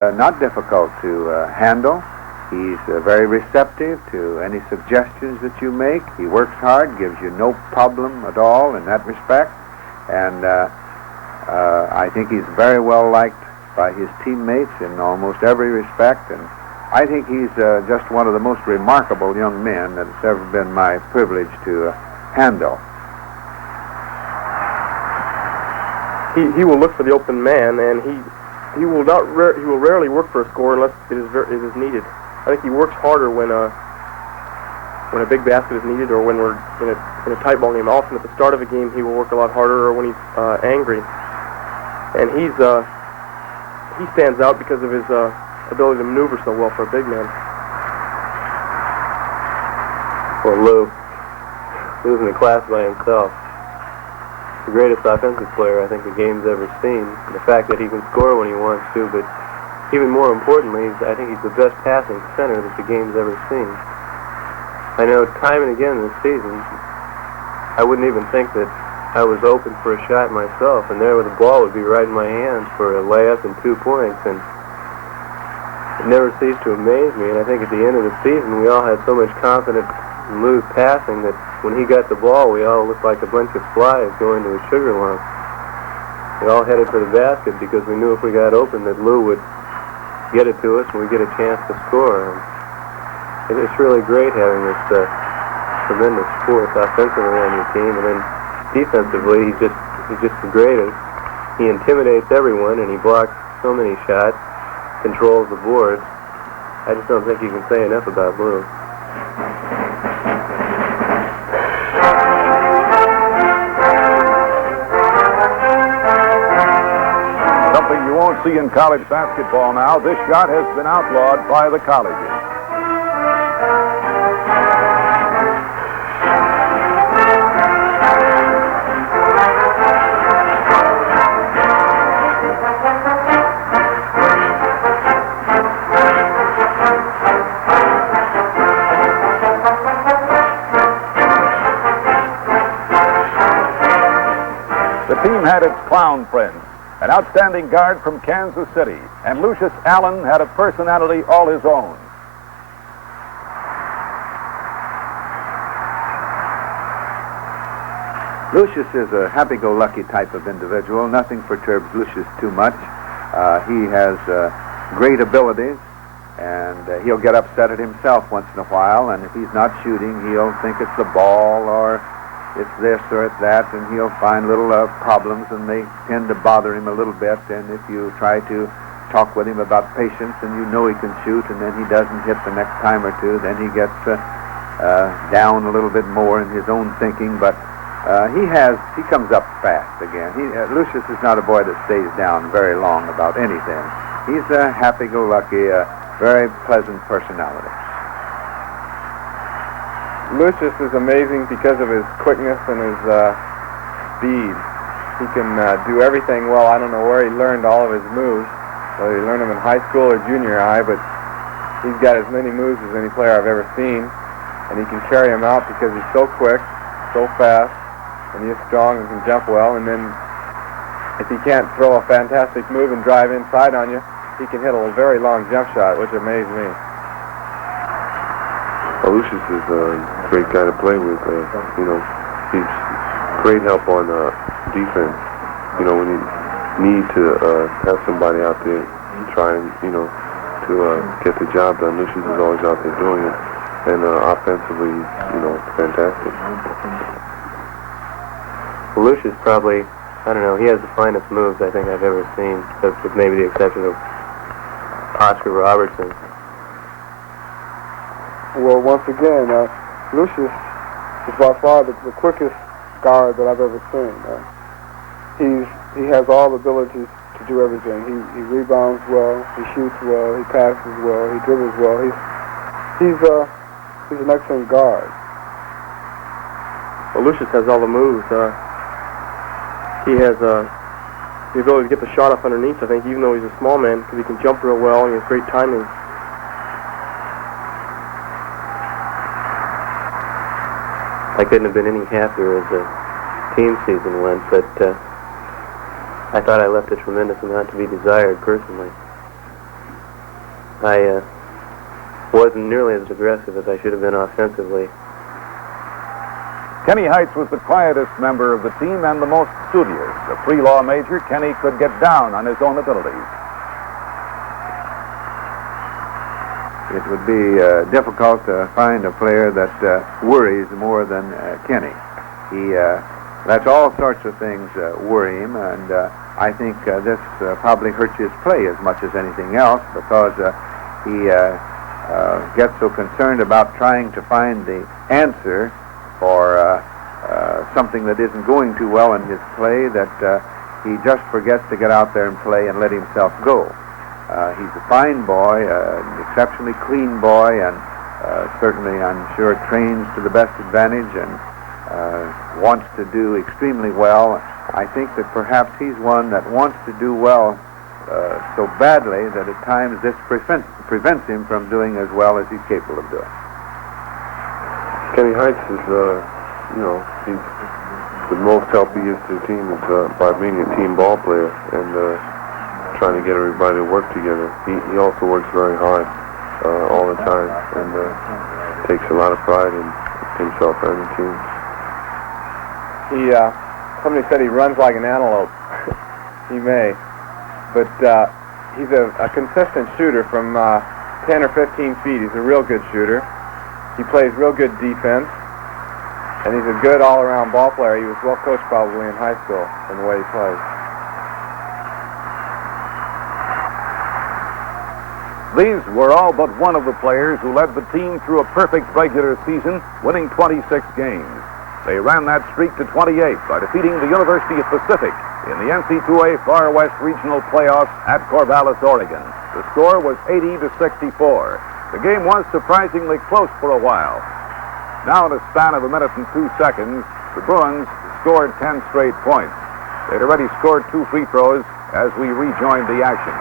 not difficult to handle. He's very receptive to any suggestions that you make. He works hard, gives you no problem at all in that respect. And I think he's very well liked by his teammates in almost every respect. And I think he's just one of the most remarkable young men that it's ever been my privilege to handle. He will look for the open man, and he will rarely work for a score unless it is needed. I think he works harder when a big basket is needed, or when we're in a tight ball game. Often at the start of a game, he will work a lot harder, or when he's angry. And he stands out because of his ability to maneuver so well for a big man. Well, Lou's in a class by himself. The greatest offensive player I think the game's ever seen. And the fact that he can score when he wants to, but even more importantly, I think he's the best passing center that the game's ever seen. I know time and again this season, I wouldn't even think that I was open for a shot myself, and there the ball would be right in my hands for a layup and 2 points, and it never ceased to amaze me. And I think at the end of the season, we all had so much confidence in Lou's passing that when he got the ball, we all looked like a bunch of flies going to a sugar lump. We all headed for the basket because we knew if we got open that Lou would get it to us and we'd get a chance to score. And it's really great having this tremendous force offensively on your team, and then defensively, he's just the greatest. He intimidates everyone, and he blocks so many shots, controls the boards. I just don't think you can say enough about Lou. Something you won't see in college basketball now. This shot has been outlawed by the colleges. The team had its clown friends, an outstanding guard from Kansas City, and Lucius Allen had a personality all his own. Lucius is a happy-go-lucky type of individual. Nothing perturbs Lucius too much. He has great abilities, and he'll get upset at himself once in a while, and if he's not shooting, he'll think it's the ball or it's this or it's that, and he'll find little problems, and they tend to bother him a little bit. And if you try to talk with him about patience, and you know he can shoot, and then he doesn't hit the next time or two, then he gets down a little bit more in his own thinking. But he comes up fast again. Lucius is not a boy that stays down very long about anything. He's a happy-go-lucky, very pleasant personality. Lucius is amazing because of his quickness and his speed. He can do everything well. I don't know where he learned all of his moves, whether he learned them in high school or junior high, but he's got as many moves as any player I've ever seen, and he can carry them out because he's so quick, so fast, and he is strong and can jump well. And then if he can't throw a fantastic move and drive inside on you, he can hit a very long jump shot, which amazed me. Lucius is a great guy to play with. He's great help on defense. When you need to have somebody out there trying, to get the job done, Lucius is always out there doing it. And offensively, fantastic. Well, Lucius probably, he has the finest moves I think I've ever seen, with maybe the exception of Oscar Robertson. Well, once again, Lucius is by far the quickest guard that I've ever seen. He has all the abilities to do everything. He rebounds well, he shoots well, he passes well, he dribbles well. He's an excellent guard. Well, Lucius has all the moves. He has the ability to get the shot off underneath, I think, even though he's a small man, because he can jump real well and he has great timing. I couldn't have been any happier as the team season went, but I thought I left a tremendous amount to be desired personally. I wasn't nearly as aggressive as I should have been offensively. Kenny Heights was the quietest member of the team and the most studious. A pre-law major, Kenny could get down on his own abilities. It would be difficult to find a player that worries more than Kenny. He lets all sorts of things worry him, and I think this probably hurts his play as much as anything else, because he gets so concerned about trying to find the answer for something that isn't going too well in his play that he just forgets to get out there and play and let himself go. He's a fine boy, an exceptionally clean boy, and certainly, I'm sure, trains to the best advantage and wants to do extremely well. I think that perhaps he's one that wants to do well so badly that at times this prevents him from doing as well as he's capable of doing. Kenny Heights is, he's the most help he gives to the team is by being a team ball player and trying to get everybody to work together. He also works very hard all the time and takes a lot of pride in himself and the team. Somebody said he runs like an antelope. He may. But he's a consistent shooter from 10 or 15 feet. He's a real good shooter. He plays real good defense. And he's a good all-around ball player. He was well coached probably in high school in the way he plays. These were all but one of the players who led the team through a perfect regular season, winning 26 games. They ran that streak to 28 by defeating the University of Pacific in the NC2A Far West Regional Playoffs at Corvallis, Oregon. The score was 80-64. The game was surprisingly close for a while. Now, in a span of a minute and 2 seconds, the Bruins scored 10 straight points. They'd already scored 2 free throws as we rejoined the action.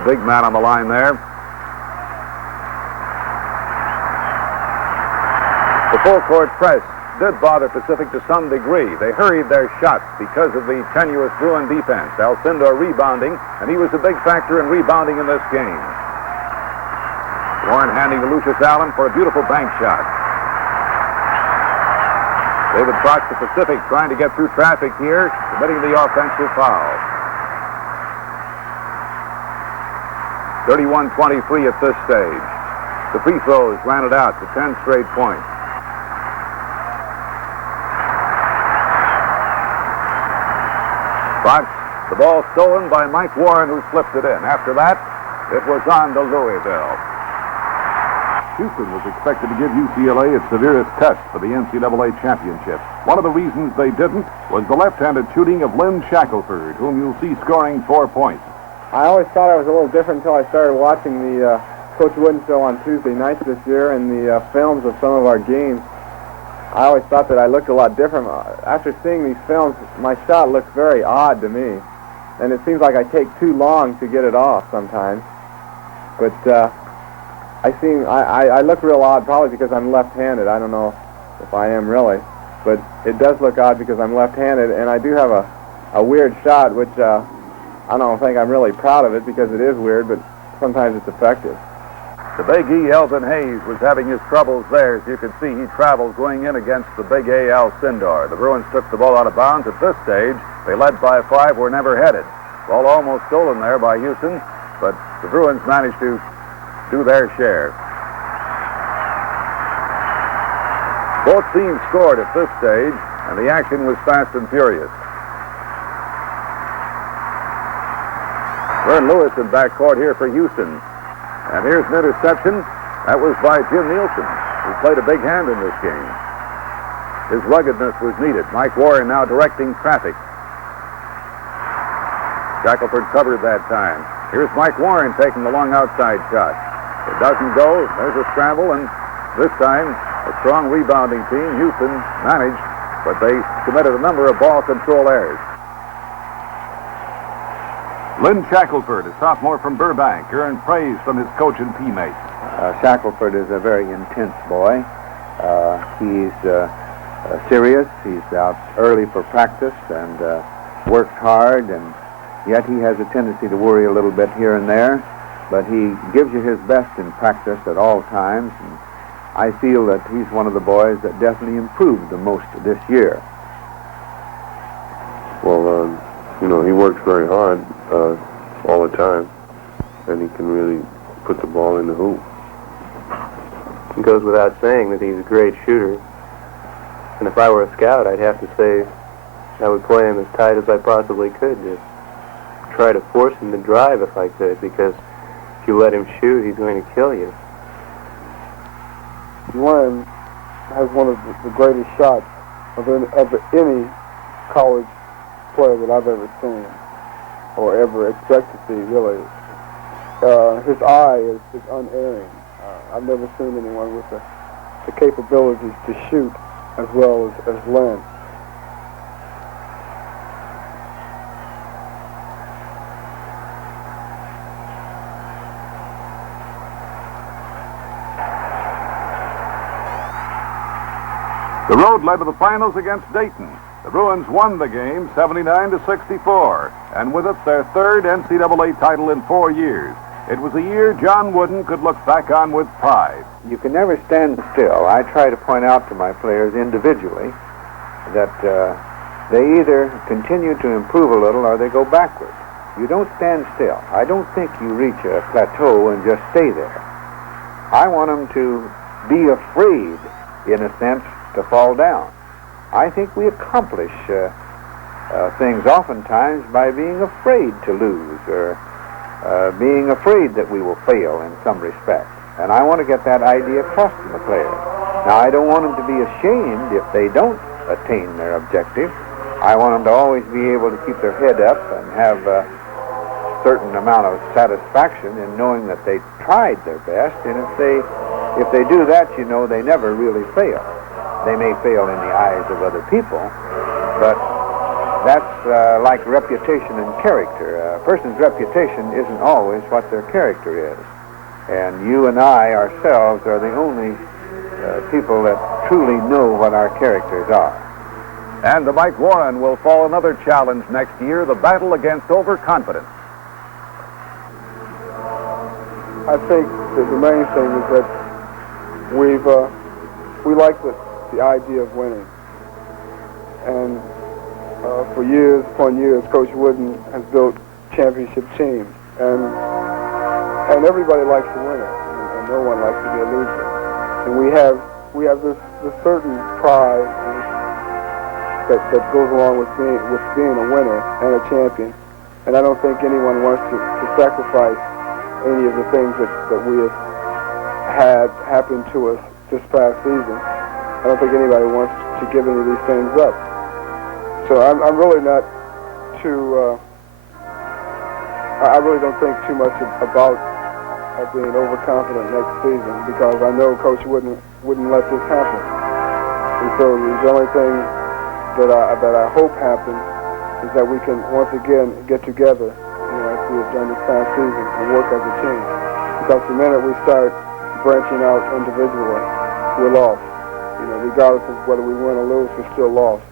The big man on the line there. The full-court press did bother Pacific to some degree. They hurried their shots because of the tenuous Bruin defense. Alcindor rebounding, and he was a big factor in rebounding in this game. Warren handing to Lucius Allen for a beautiful bank shot. David Fox, the Pacific, trying to get through traffic here, committing the offensive foul. 31-23 at this stage. The free throws ran it out to 10 straight points. Fox, the ball stolen by Mike Warren, who slipped it in. After that, it was on to Louisville. Houston was expected to give UCLA its severest test for the NCAA championship. One of the reasons they didn't was the left-handed shooting of Lynn Shackelford, whom you'll see scoring 4 points. I always thought I was a little different until I started watching the Coach Wooden show on Tuesday nights this year and the films of some of our games. I always thought that I looked a lot different. After seeing these films, my shot looks very odd to me. And it seems like I take too long to get it off sometimes. But I look real odd, probably because I'm left-handed. I don't know if I am really. But it does look odd because I'm left-handed, and I do have a weird shot, which I don't think I'm really proud of it because it is weird, but sometimes it's effective. The Big E, Elvin Hayes, was having his troubles there. As you can see, he traveled going in against the Big A, Alcindor. The Bruins took the ball out of bounds at this stage. They led by 5, were never headed. Ball almost stolen there by Houston, but the Bruins managed to do their share. Both teams scored at this stage, and the action was fast and furious. Vern Lewis in backcourt here for Houston. And here's an interception. That was by Jim Nielsen, who played a big hand in this game. His ruggedness was needed. Mike Warren now directing traffic. Shackelford covered that time. Here's Mike Warren taking the long outside shot. It doesn't go. There's a scramble, and this time a strong rebounding team. Houston managed, but they committed a number of ball control errors. Lynn Shackelford, a sophomore from Burbank, earned praise from his coach and teammates. Shackelford is a very intense boy. He's serious. He's out early for practice and works hard, and Yet he has a tendency to worry a little bit here and there, but he gives you his best in practice at all times, and I feel that he's one of the boys that definitely improved the most this year. Well, he works very hard all the time, and he can really put the ball in the hoop. It goes without saying that he's a great shooter. And if I were a scout, I'd have to say I would play him as tight as I possibly could to try to force him to drive if I could, because if you let him shoot, he's going to kill you. Len has one of the greatest shots of any college player that I've ever seen or ever expect to see, really. His eye is unerring. I've never seen anyone with the capabilities to shoot as well as Len. The road led to the finals against Dayton. The Bruins won the game 79-64, and with it their third NCAA title in 4 years. It was a year John Wooden could look back on with pride. You can never stand still. I try to point out to my players individually that they either continue to improve a little or they go backward. You don't stand still. I don't think you reach a plateau and just stay there. I want them to be afraid, in a sense, to fall down. I think we accomplish things oftentimes by being afraid to lose or being afraid that we will fail in some respect. And I want to get that idea across to the players. Now, I don't want them to be ashamed if they don't attain their objective. I want them to always be able to keep their head up and have a certain amount of satisfaction in knowing that they tried their best. And if they do that, they never really fail. They may fail in the eyes of other people, but that's like reputation and character. A person's reputation isn't always what their character is. And you and I ourselves are the only people that truly know what our characters are. And to Mike Warren will fall another challenge next year, the battle against overconfidence. I think that the main thing is that we like the idea of winning. And for years upon years, Coach Wooden has built championship teams. And everybody likes to win it, and no one likes to be a loser. And we have this certain pride that goes along with being a winner and a champion. And I don't think anyone wants to sacrifice any of the things that we have had happen to us this past season. I don't think anybody wants to give any of these things up. So I'm really not too. I really don't think too much about being overconfident next season, because I know Coach wouldn't let this happen. And so the only thing that I hope happens is that we can once again get together, as we have done this past season, and work as a team. Because the minute we start branching out individually, we're lost. Regardless of whether we win or lose, we're still lost.